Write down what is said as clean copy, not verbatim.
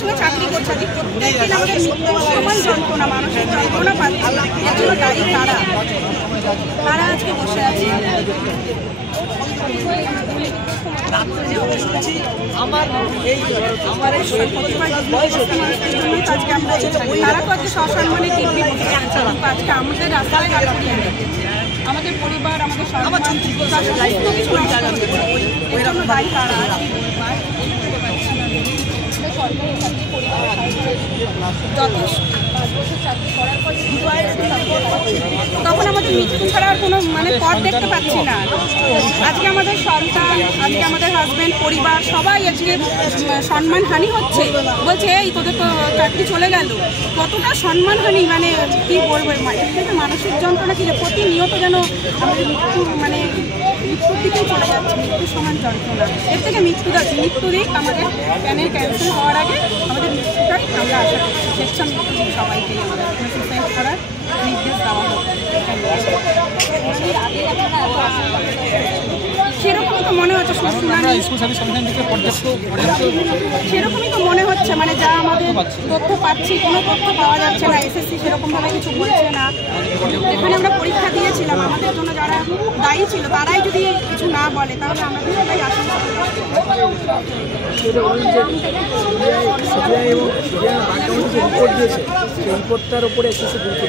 সঙ্গে চাকরি করছে, প্রত্যেকদিন আমাদের মৃত্যুর সমান যন্ত্রণা, মানসিক যন্ত্রণা পাচ্ছে। এর জন্য দায়ী তারা আজকে বসে আছে। তারা তো আজকে সসম্মানে টিভি আজকে আমাদের রাস্তায় দাঁড় করিয়ে আমাদের পরিবার, আমাদের সমস্ত কিছু এর জন্য দায়ী তারা। যথেষ্ট 5 বছর চাকরি করার পর তখন আমাদের মৃত্যু ছাড়া আর কোনো পথ দেখতে পাচ্ছি না। আজকে আমাদের সন্তান, আজকে আমাদের হাজব্যান্ড, পরিবার সবাই আজকে সম্মানহানি হচ্ছে। বলছে এই তোদের তো চাকরি চলে গেল, কতটা সম্মানহানি, কি বলবো, এর থেকে মানসিক যন্ত্রণা কি যে প্রতিনিয়ত যেন আমাদের মৃত্যুর দিকেই চলে যাচ্ছে, মৃত্যুর সমান যন্ত্রণা। এর থেকে মৃত্যু দিক আমাদের প্যানেল ক্যান্সেল হওয়ার আগে আমাদের মৃত্যুটাই আমরা আশা করছি। স্বেচ্ছামৃত্যু দিক সবাইকেই আমাদের সুসাইড করার নির্দেশ দেওয়া হোক। সেরকমই তো মনে হচ্ছে, সেরকমই তো মনে হচ্ছে, যা আমাদের তথ্য পাচ্ছি কোনো তথ্য পাওয়া যাচ্ছে না। এসএসসি সেরকমভাবে কিছু বলছে না। যেখানে আমরা পরীক্ষা দিয়েছিলাম, আমাদের জন্য যারা দায়ী ছিল তারাই যদি কিছু না বলে, তাহলে আমাদের সবাই আশঙ্কা রিপোর্টটার উপরে এসএসসি গুরুত্ব